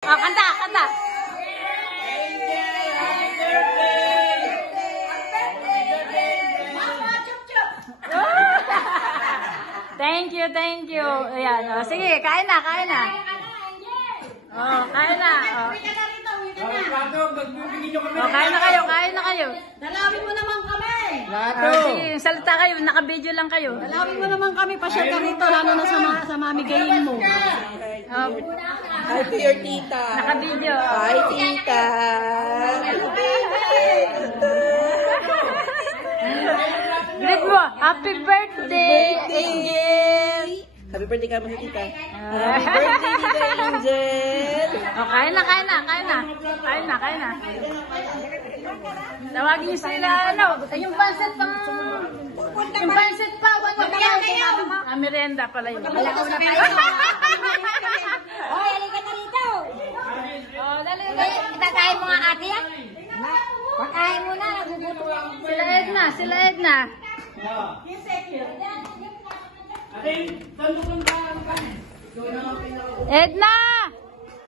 Oh, kanta, kanta. Thank you, thank you. Ayan, oh, sige, kain na, kain na. Oh, kain na. Oh. Oh, kain na kayo, kain na kayo. Dalawin mo naman kami. Oh, sige, salita kayo, naka-video lang kayo. Dalawin mo naman kami, pasyal ka rito, lalo na sa mamigayin mo. Oh, Hi to your tita. naka-video. Hi, tita. Greet mo, happy birthday, Angel. Happy birthday ka mo sa tita. Happy birthday, tita Angel. Oh, kain na, kain na, kain na. Kain na, kain na. Tawagin niyo sila, ano, yung pancit pang... Yung pancit pa, wag mo na merienda pala yun. Malakaw na tayo. Hoy, halika na rito. Oh, dali, Itakain mo nga ate yan. Pakain mo na, nagugutom. Sila Edna, sila Edna. Edna!